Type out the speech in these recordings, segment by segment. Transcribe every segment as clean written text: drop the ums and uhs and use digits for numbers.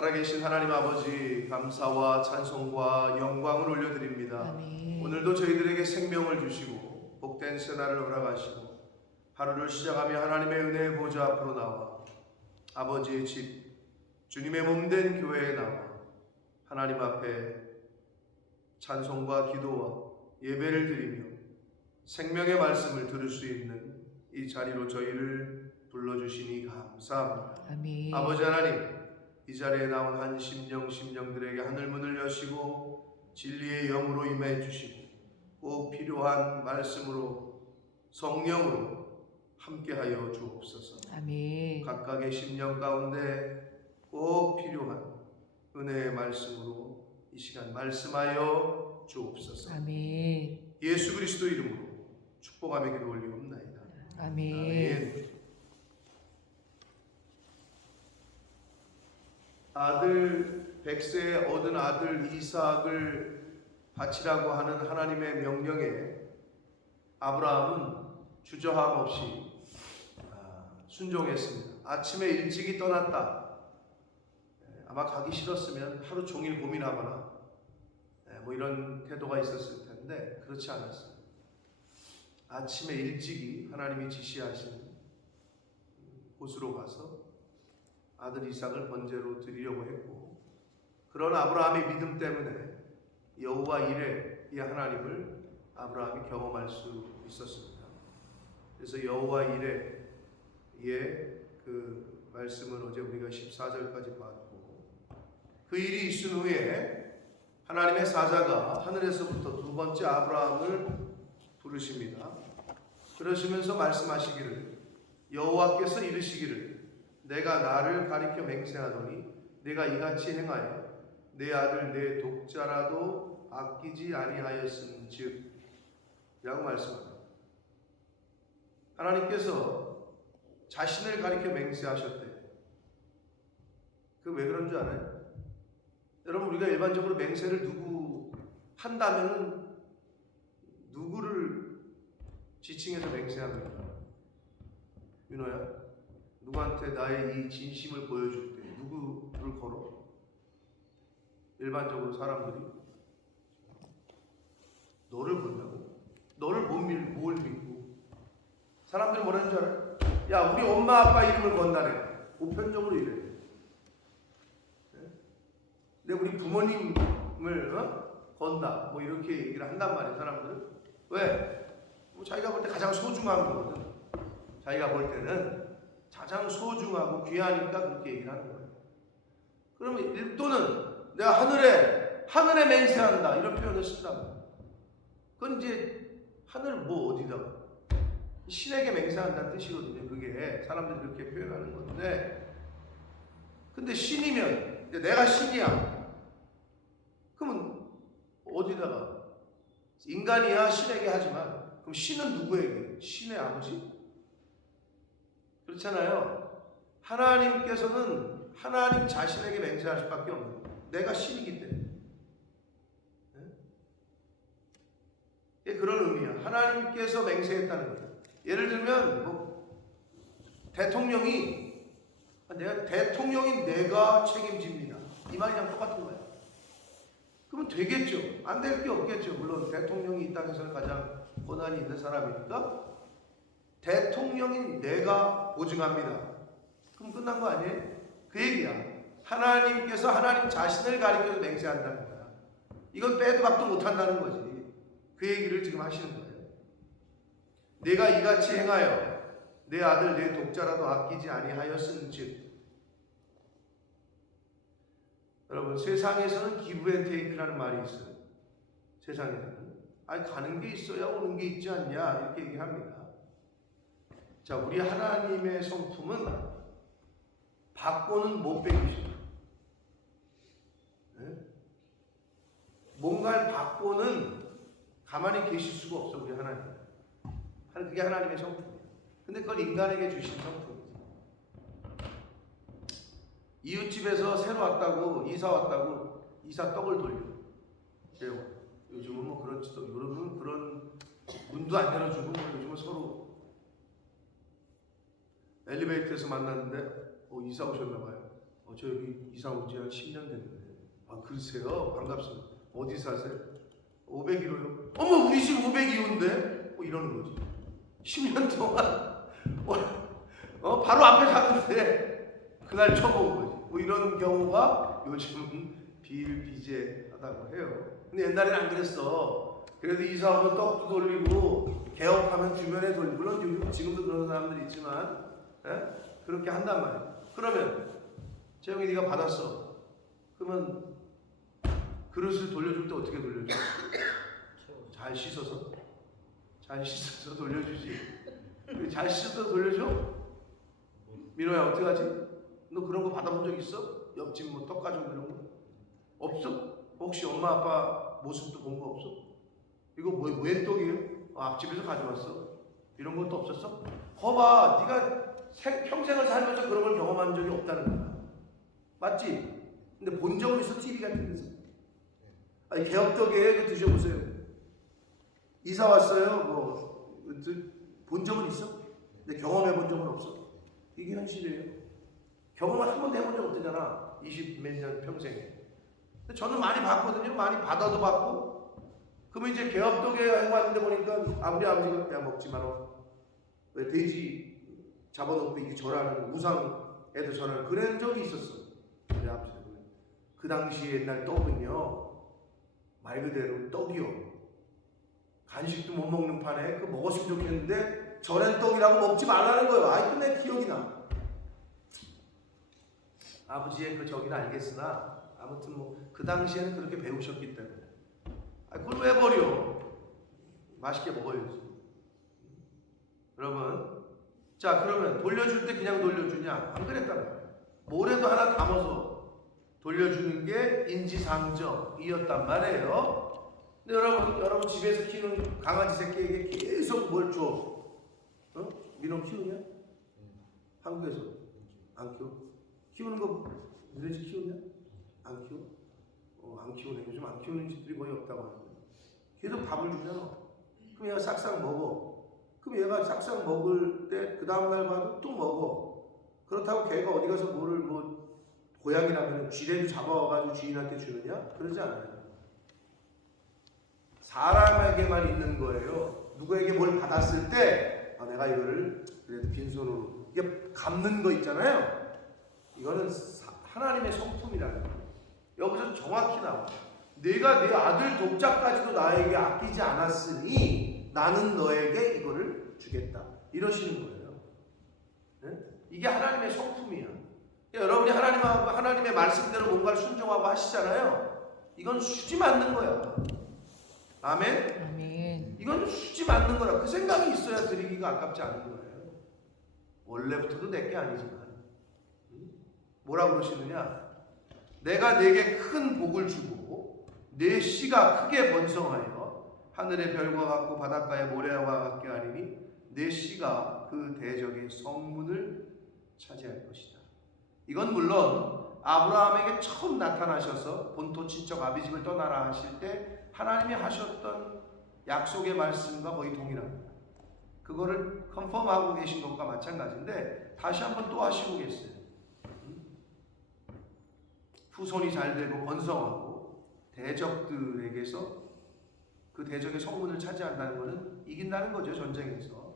살아계신 하나님 아버지, 감사와 찬송과 영광을 올려드립니다. 아멘. 오늘도 저희들에게 생명을 주시고 복된 새날을 허락하시고 하루를 시작하며 하나님의 은혜의 보좌 앞으로 나와 아버지의 집, 주님의 몸된 교회에 나와 하나님 앞에 찬송과 기도와 예배를 드리며 생명의 말씀을 들을 수 있는 이 자리로 저희를 불러주시니 감사합니다. 아멘. 아버지 하나님, 이 자리에 나온 한 심령들에게 하늘문을 여시고 진리의 영으로 임해 주시고 꼭 필요한 말씀으로 성령으로 함께하여 주옵소서. 아멘. 각각의 심령 가운데 꼭 필요한 은혜의 말씀으로 이 시간 말씀하여 주옵소서. 아멘. 예수 그리스도 이름으로 축복하며 기도 올리옵나이다. 아멘. 아멘. 아들 백세에 얻은 아들 이삭을 바치라고 하는 하나님의 명령에 아브라함은 주저함 없이 순종했습니다. 아침에 일찍이 떠났다. 아마 가기 싫었으면 하루 종일 고민하거나 뭐 이런 태도가 있었을 텐데 그렇지 않았어요. 아침에 일찍이 하나님이 지시하신 곳으로 가서 아들 이삭을 번제로 드리려고 했고, 그런 아브라함의 믿음 때문에 여호와 이레 이 하나님을 아브라함이 경험할 수 있었습니다. 그래서 여호와 이레의 그 말씀을 어제 우리가 14절까지 봤고, 그 일이 있은 후에 하나님의 사자가 하늘에서부터 두 번째 아브라함을 부르십니다. 그러시면서 말씀하시기를, 여호와께서 이르시기를 내가 나를 가리켜 맹세하노니 내가 이같이 행하여 내 아들 내 독자라도 아끼지 아니하였은즉 라고 말씀합니다. 하나님께서 자신을 가리켜 맹세하셨대. 그 왜 그런 줄 알아요? 여러분, 우리가 일반적으로 맹세를 누구 한다면은 누구를 지칭해서 맹세합니까? 윤호야, 누구한테 나의 이 진심을 보여줄 때 누구를 걸어? 일반적으로 사람들이 너를 본다고? 너를 뭘 믿고? 사람들이 뭐라는 줄 알아요? 야, 우리 엄마 아빠 이름을 건다네. 보편적으로 이래. 근데 우리 부모님을 건다 뭐 이렇게 얘기를 한단 말이에요, 사람들은. 왜? 뭐 자기가 볼 때 가장 소중한 거거든. 자기가 볼 때는 가장 소중하고 귀하니까 그렇게 얘기를 하는 거예요. 그러면 또는 내가 하늘에 맹세한다 이런 표현을 쓴다고. 그건 이제 하늘 뭐 어디다가 신에게 맹세한다는 뜻이거든요. 그게 사람들이 그렇게 표현하는 건데, 근데 신이면 내가 신이야. 그러면 어디다가 인간이야 신에게 하지만 그럼 신은 누구에게? 신의 아버지? 그렇잖아요. 하나님께서는 하나님 자신에게 맹세할 수밖에 없는 거예요. 내가 신이기 때문에. 네? 그런 의미야. 하나님께서 맹세했다는 거예요. 예를 들면 뭐 대통령이 내가 책임집니다. 이 말이랑 똑같은 거예요. 그러면 되겠죠. 안 될 게 없겠죠. 물론 대통령이 이 땅에서는 가장 권한이 있는 사람이니까 대통령인 내가 보증합니다. 그럼 끝난 거 아니에요? 그 얘기야. 하나님께서 하나님 자신을 가리켜서 맹세한다는 거야. 이건 빼도 박도 못한다는 거지. 그 얘기를 지금 하시는 거예요. 내가 이같이 행하여 내 아들 내 독자라도 아끼지 아니하였은즉. 여러분, 세상에서는 기브 앤 테이크라는 말이 있어요. 세상에서는 가는 게 있어야 오는 게 있지 않냐 이렇게 얘기합니다. 자, 우리 하나님의 성품은 받고는 못 빼기십니다. 네? 뭔가를 받고는 가만히 계실 수가 없어, 우리 하나님. 그게 하나님의 성품이에요. 근데 그걸 인간에게 주신 성품이에요. 이웃집에서 새로 왔다고, 이사 떡을 돌려. 요즘은 뭐 그렇지도, 여러분 그런 문도 안 열어주고, 요즘은 서로 엘리베이터에서 만났는데 이사 오셨나봐요. 저 여기 이사 온 지 한 10년 됐는데. 아, 그러세요? 반갑습니다. 어디 사세요? 502호요? 어머, 우리 집 502호인데? 이러는 거지. 10년 동안 바로 앞에 사는데 그날 처음 본 거지. 이런 경우가 요즘은 비일비재하다고 해요. 근데 옛날에는 안 그랬어. 그래도 이사 오면 떡도 돌리고 개업하면 주변에 돌리고, 물론 지금도 그런 사람들이 있지만 그렇게 한단 말이야. 그러면 재영이 네가 받았어. 그러면 그릇을 돌려줄 때 어떻게 돌려줘? 잘 씻어서? 잘 씻어서 돌려주지. 잘 씻어서 돌려줘? 민호야, 어떡하지? 너 그런 거 받아본 적 있어? 옆집 뭐 떡 가지고 그런 거? 없어? 혹시 엄마 아빠 모습도 본 거 없어? 이거 웬 떡이에요? 앞집에서 가져왔어. 이런 것도 없었어? 거봐, 네가 평생을 살면서 그런 걸 경험한 적이 없다는 거야. 맞지? 근데 본 적은 있어? TV 같은 데서? 아니, 개업떡이에요. 이거 드셔보세요. 이사 왔어요. 본 적은 있어? 근데 경험해 본 적은 없어. 이게 현실이에요. 경험을 한 번도 해본 적 없잖아. 20 몇 년 평생에. 근데 저는 많이 봤거든요. 많이 받아도 받고. 그러면 이제 개업떡에 왔는데 보니까 우리 아버지가 야, 먹지 마라. 왜 돼지 잡아놓고 이게 절하는, 우상 애들 절하는 그런 적이 있었어. 우리 아버지가. 그 당시에 옛날 떡은요, 말 그대로 떡이요. 간식도 못 먹는 판에 그 먹었으면 좋겠는데 절한 떡이라고 먹지 말라는 거예요. 아이, 끝내 기억이 나. 아버지의 그 저기는 알겠으나 아무튼 그 당시에는 그렇게 배우셨기 때문에 그걸 왜 버려? 맛있게 먹어야지. 여러분, 자, 그러면 돌려줄 때 그냥 돌려주냐? 안 그랬단 말이야. 뭐라도 하나 담아서 돌려주는 게 인지상정이었단 말이에요. 근데 여러분 집에서 키우는 강아지 새끼에게 계속 뭘 줘? 민호 키우냐? 한국에서 안 키워? 키우는 거 너네 집 키우냐? 안 키워? 안 키우네. 요즘 안 키우는 집들이 거의 없다고 하는데 계속 밥을 주잖아. 그럼 얘가 싹싹 먹어. 그럼 얘가 싹싹 먹을 때 그 다음날 봐도 또 먹어. 그렇다고 걔가 어디 가서 고양이라면 쥐라도 잡아와가지고 주인한테 주느냐? 그러지 않아요. 사람에게만 있는 거예요. 누구에게 뭘 받았을 때 내가 이거를 그래도 빈손으로 이게 갚는 거 있잖아요. 이거는 하나님의 성품이라는 거예요. 여기서 정확히 나와요. 내가 내 아들 독자까지도 나에게 아끼지 않았으니 나는 너에게 이거를 주겠다. 이러시는 거예요. 네? 이게 하나님의 성품이야. 여러분이 하나님의 말씀대로 뭔가를 순종하고 하시잖아요. 이건 수지 맞는 거야. 아멘? 아멘. 이건 수지 맞는 거라. 그 생각이 있어야 드리기가 아깝지 않은 거예요. 원래부터도 내게 아니지만. 뭐라고 그러시느냐? 내가 내게 큰 복을 주고 내 씨가 크게 번성하여 하늘의 별과 같고 바닷가의 모래와 같게 하리니 내 씨가 그 대적의 성문을 차지할 것이다. 이건 물론 아브라함에게 처음 나타나셔서 본토 친척 아비집을 떠나라 하실 때 하나님이 하셨던 약속의 말씀과 거의 동일합니다. 그거를 컨펌하고 계신 것과 마찬가지인데 다시 한번 또 하시고 계세요. 후손이 잘되고 번성하고 대적들에게서 그 대적의 성문을 차지한다는 것은 이긴다는 거죠, 전쟁에서.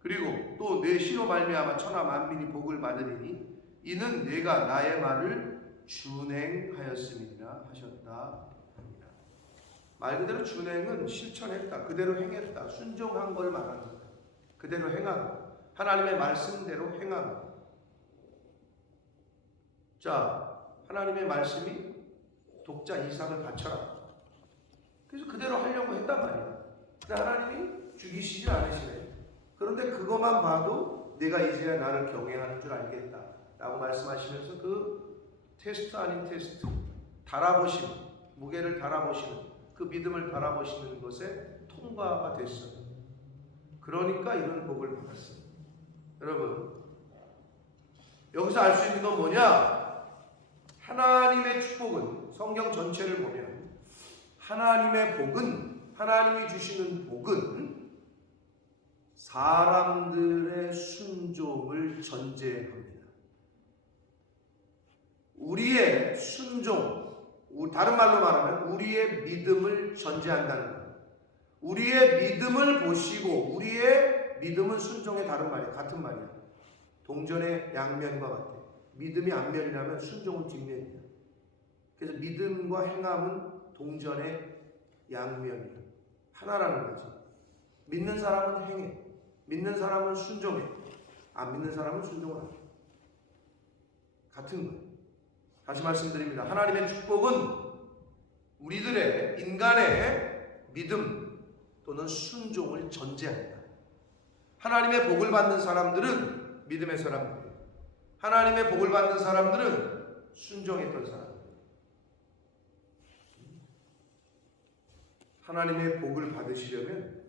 그리고 또 내 씨로 말미암아 천하 만민이 복을 받으리니 이는 내가 나의 말을 준행하였음이니라 하셨다 합니다. 말 그대로 준행은 실천했다, 그대로 행했다, 순종한 걸 말하는 거예요. 그대로 행하고 하나님의 말씀대로 행하고. 자, 하나님의 말씀이 독자 이삭을 바쳐라. 그래서 그대로 하려고 했단 말이야. 근데 하나님이 죽이시지 않으시네. 그런데 그것만 봐도 내가 이제야 나를 경외하는 줄 알겠다 라고 말씀하시면서 그 테스트 아닌 테스트, 달아보심, 무게를 달아보시는 그 믿음을 바라보시는 것에 통과가 됐어요. 그러니까 이런 복을 받았어요. 여러분, 여기서 알 수 있는 건 뭐냐? 하나님의 축복은, 성경 전체를 보면 하나님의 복은, 하나님이 주시는 복은 사람들의 순종을 전제합니다. 우리의 순종, 다른 말로 말하면 우리의 믿음을 전제한다는 거예요. 우리의 믿음을 보시고 우리의 믿음은 순종의 다른 말이야. 같은 말이야. 동전의 양면과 같아. 믿음이 앞면이라면 순종은 뒷면이야. 그래서 믿음과 행함은 동전의 양면이야. 하나라는 거지. 믿는 사람은 행해. 믿는 사람은 순종해. 안 믿는 사람은 순종을 안 해. 같은 거예요. 다시 말씀드립니다. 하나님의 축복은 우리들의 인간의 믿음 또는 순종을 전제합니다. 하나님의 복을 받는 사람들은 믿음의 사람들이에요. 하나님의 복을 받는 사람들은 순종했던 사람들이에요. 하나님의 복을 받으시려면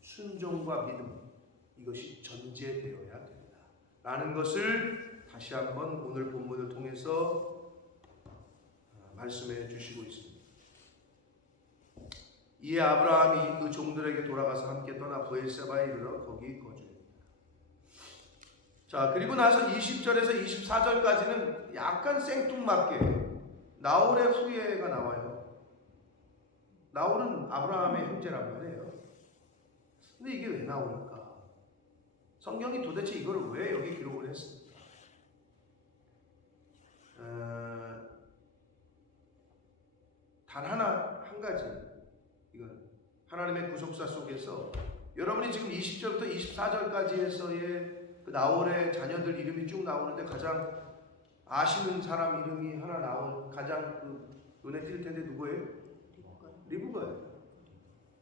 순종과 믿음 이것이 전제되어야 됩니다. 라는 것을 다시 한번 오늘 본문을 통해서 말씀해 주시고 있습니다. 이에 아브라함이 그 종들에게 돌아가서 함께 떠나 브엘세바에 이르러 거기 거주했다. 자, 그리고 나서 20절에서 24절까지는 약간 생뚱맞게 나홀의 후예가 나와요. 나홀은 아브라함의 형제란 말이에요. 근데 이게 왜 나오니까? 성경이 도대체 이걸 왜 여기 기록을 했습니까? 단 한 가지, 이건 하나님의 구속사 속에서 여러분이 지금 20절부터 24절까지에서의 그 나홀의 자녀들 이름이 쭉 나오는데 가장 아시는 사람 이름이 하나 가장 눈에 띌 텐데 누구예요? 리브가예요.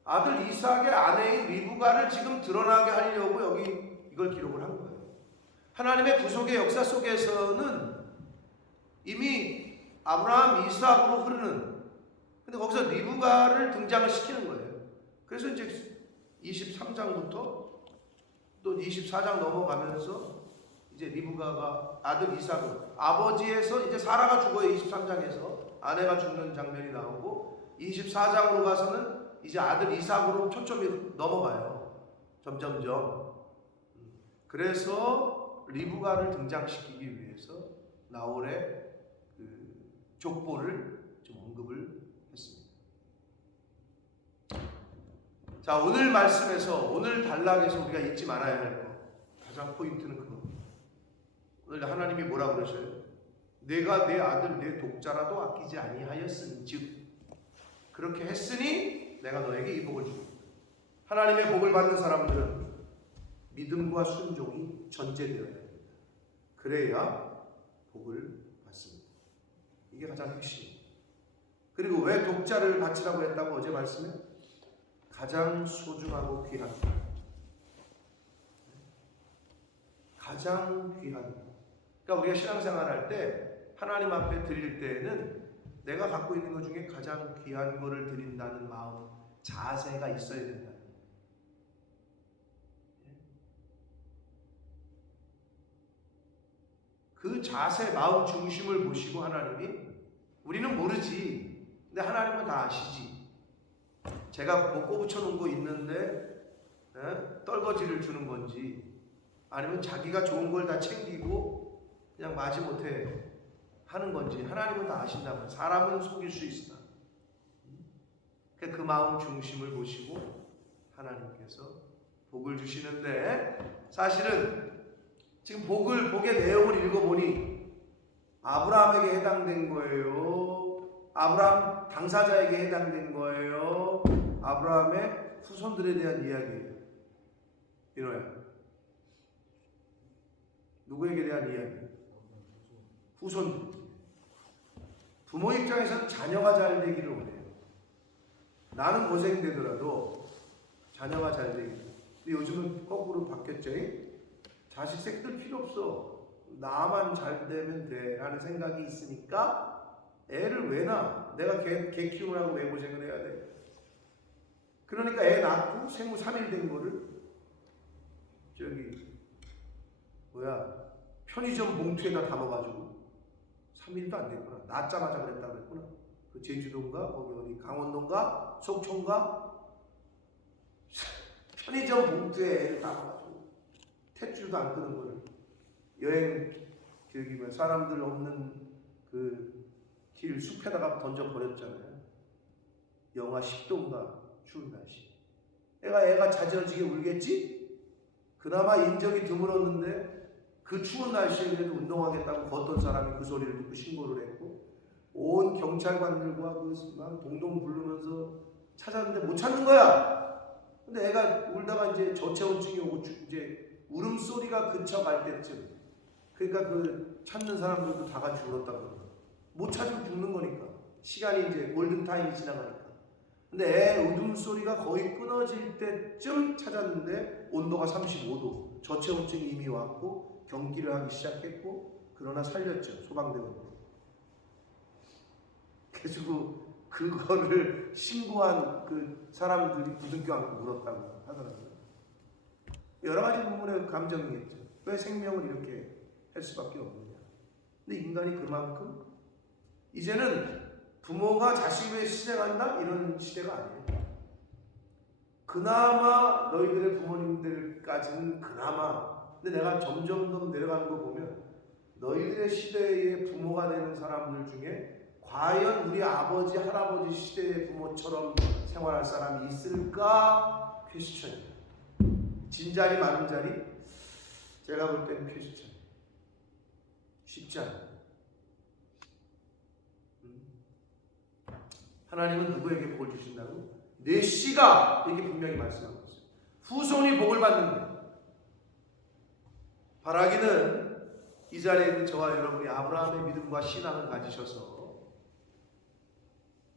아들 이삭의 아내인 리브가를 지금 드러나게 하려고 여기 이걸 기록을 한 거예요. 하나님의 구속의 역사 속에서는 이미 아브라함, 이삭으로 흐르는, 근데 거기서 리브가를 등장을 시키는 거예요. 그래서 이제 23장부터 또 24장 넘어가면서 이제 리브가가 아들 이삭을, 아버지에서 이제 사라가 죽어요. 23장에서 아내가 죽는 장면이 나오고 24장으로 가서는 이제 아들 이삭으로 초점이 넘어가요. 점점점. 그래서 리브가를 등장시키기 위해서 나홀의 그 족보를 좀 언급을 했습니다. 자, 오늘 말씀에서, 오늘 단락에서 우리가 잊지 말아야 할 것, 가장 포인트는 그겁니다. 오늘 하나님이 뭐라고 그러셔요? 내가 내 아들 내 독자라도 아끼지 아니하였은즉 그렇게 했으니 내가 너에게 이 복을 주겠다. 하나님의 복을 받는 사람들은 믿음과 순종이 전제되어야 됩니다. 그래야 복을 받습니다. 이게 가장 핵심. 그리고 왜 독자를 바치라고 했다고 어제 말씀에? 가장 소중하고 귀한, 가장 귀한. 그러니까 우리가 신앙생활 할 때 하나님 앞에 드릴 때에는 내가 갖고 있는 것 중에 가장 귀한 거를 드린다는 마음, 자세가 있어야 된다. 그 자세, 마음 중심을 보시고 하나님이, 우리는 모르지. 근데 하나님은 다 아시지. 제가 뭐 꼽붙여 놓은 거 있는데 떨거지를 주는 건지, 아니면 자기가 좋은 걸 다 챙기고 그냥 마지못해 하는 건지 하나님은 다 아신다면 사람은 속일 수 있으나 그 마음 중심을 보시고 하나님께서 복을 주시는데, 사실은 지금 복의 내용을 읽어보니 아브라함에게 해당된 거예요? 아브라함 당사자에게 해당된 거예요? 아브라함의 후손들에 대한 이야기예요? 이노야, 누구에게 대한 이야기? 후손들. 부모 입장에서는 자녀가 잘 되기를 원해요. 나는 고생되더라도 자녀가 잘 되기를. 근데 요즘은 거꾸로 바뀌었죠. 자식 새끼들 필요 없어. 나만 잘 되면 돼 라는 생각이 있으니까 애를 왜 낳아? 내가 걔 키우느라고 왜 고생을 해야 돼? 그러니까 애 낳고 생후 3일 된 거를 편의점 봉투에다 담아가지고 3일도 안 됐구나. 낳자마자 그랬다 그랬구나. 그 제주도인가 거기 어디 강원도인가 속초인가 편의점 봉투에 애를 담아가지고 탯줄도 안 끄는 거를, 여행 사람들 없는 그 길 숲에다가 던져버렸잖아요. 영하 10도인가 추운 날씨. 애가 자지러지게 울겠지? 그나마 인적이 드물었는데 그 추운 날씨에 그래도 운동하겠다고 걷던 사람이 그 소리를 듣고 신고를 했고 온 경찰관들과 막 동동 부르면서 찾았는데 못 찾는 거야. 근데 애가 울다가 이제 저체온증이 오고 이제 울음소리가 그쳐갈 때쯤, 그러니까 그 찾는 사람들도 다 같이 울었다고 그래요. 못 찾으면 죽는 거니까. 시간이 이제 골든타임이 지나가니까. 근데 애 울음소리가 거의 끊어질 때쯤 찾았는데 온도가 35도, 저체온증이 이미 왔고 경기를 하기 시작했고, 그러나 살렸죠, 소방대원으로. 그래서 그거를 신고한 그 사람들이 부둥켜 안고 울었다고 하더라고요. 여러 가지 부분의 감정이 있죠. 왜 생명을 이렇게 할 수밖에 없느냐. 근데 인간이 그만큼 이제는 부모가 자식을 위해 희생한다? 이런 시대가 아니에요. 그나마 너희들의 부모님들까지는 그나마. 근데 내가 점점 더 내려가는 거 보면 너희들의 시대의 부모가 되는 사람들 중에 과연 우리 아버지, 할아버지 시대의 부모처럼 생활할 사람이 있을까? 퀘스천이에요. 진자리 많은 자리? 제가 볼 때는 퀘스천. 쉽지 않아요. 하나님은 누구에게 복을 주신다고? 내 씨가 이렇게 분명히 말씀하고 있어요. 후손이 복을 받는다. 바라기는 이 자리에 있는 저와 여러분이 아브라함의 믿음과 신앙을 가지셔서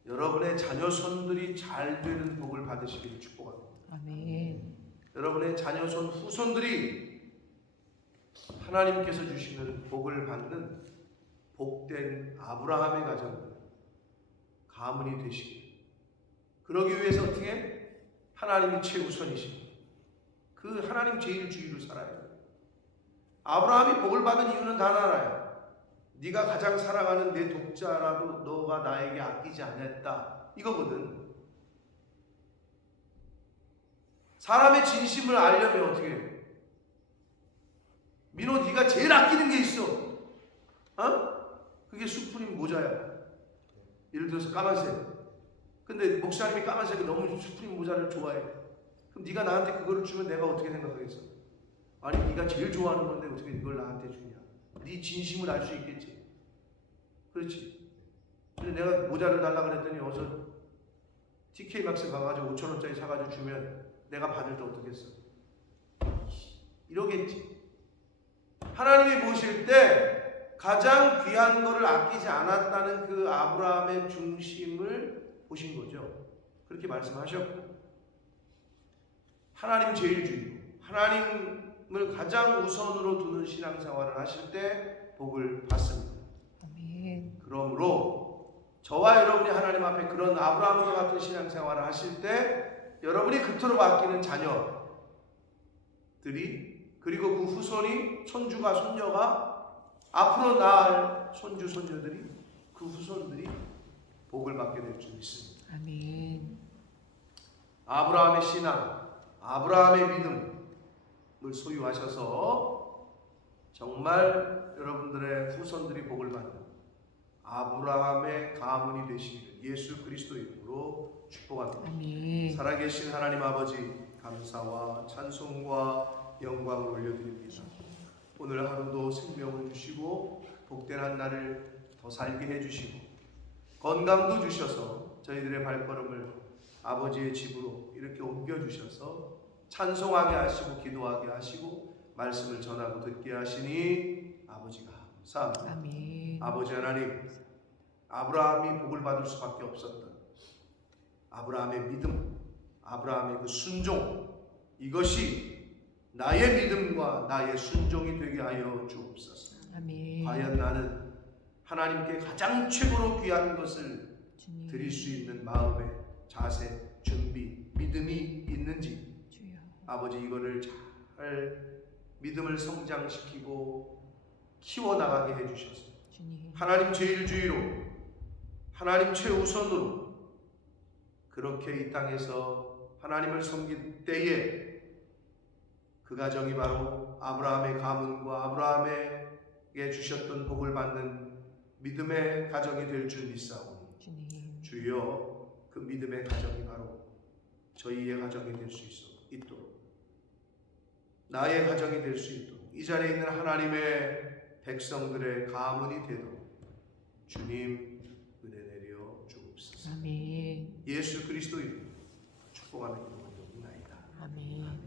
여러분의 자녀손들이 잘 되는 복을 받으시기를 축복합니다. 아멘. 여러분의 자녀손 후손들이 하나님께서 주시는 복을 받는 복된 아브라함의 가정 가문이 되시길. 그러기 위해서 어떻게? 하나님이 최우선이시고 그 하나님 제일주의로 살아야 돼요. 아브라함이 복을 받은 이유는 단 하나예요. 네가 가장 사랑하는 내 독자라도 너가 나에게 아끼지 않았다. 이거거든. 사람의 진심을 알려면 어떻게 해? 민호 네가 제일 아끼는 게 있어. 그게 수프림 모자야. 예를 들어서 까만색. 근데 목사님이 까만색이 너무 수프림 모자를 좋아해. 그럼 네가 나한테 그거를 주면 내가 어떻게 생각하겠어? 아니 네가 제일 좋아하는 건데 어떻게 이걸 나한테 주냐? 네 진심을 알 수 있겠지. 그렇지. 근데 내가 모자를 달라고 그랬더니 어서 TKmax에 가가지고 5,000원짜리 사가지고 주면 내가 받을 때 어떻겠어? 이러겠지. 하나님이 보실 때 가장 귀한 것을 아끼지 않았다는 그 아브라함의 중심을 보신 거죠. 그렇게 말씀하셨고, 하나님 제일주의, 하나님을 가장 우선으로 두는 신앙생활을 하실 때 복을 받습니다. 아멘. 그러므로 저와 여러분이 하나님 앞에 그런 아브라함과 같은 신앙생활을 하실 때 여러분이 그토록 아끼는 자녀들이, 그리고 그 후손이, 손주가 손녀가, 앞으로 낳을 손주 손녀들이, 그 후손들이 복을 받게 될 줄 믿습니다. 아멘. 아브라함의 신앙, 아브라함의 믿음을 소유하셔서 정말 여러분들의 후손들이 복을 받는 아브라함의 가문이 되시기를 예수 그리스도의 이름으로 축복합니다. 아멘. 살아계신 하나님 아버지, 감사와 찬송과 영광을 올려드립니다. 오늘 하루도 생명을 주시고 복된 한 날을 더 살게 해주시고 건강도 주셔서 저희들의 발걸음을 아버지의 집으로 이렇게 옮겨주셔서 찬송하게 하시고 기도하게 하시고 말씀을 전하고 듣게 하시니 아버지가 감사합니다. 아멘. 아버지 하나님, 아브라함이 복을 받을 수밖에 없었던 아브라함의 믿음, 아브라함의 그 순종, 이것이 나의 믿음과 나의 순종이 되게 하여 주옵소서. 아멘. 과연 나는 하나님께 가장 최고로 귀한 것을 주님. 드릴 수 있는 마음의 자세, 준비, 믿음이 있는지 주여. 아버지 이거를 잘 믿음을 성장시키고 키워나가게 해주셔서 주님. 하나님 제일주의로, 하나님 최우선으로 그렇게 이 땅에서 하나님을 섬길 때에 그 가정이 바로 아브라함의 가문과 아브라함에게 주셨던 복을 받는 믿음의 가정이 될 줄 믿사오니 주님. 주여 그 믿음의 가정이 바로 저희의 가정이 될 수 있도록 나의 가정이 될 수 있도록 이 자리에 있는 하나님의 백성들의 가문이 되도록 주님 은혜 내려 주옵소서. 아멘. 예수 그리스도 이름으로 축복하며 기도드리옵나이다. 아멘.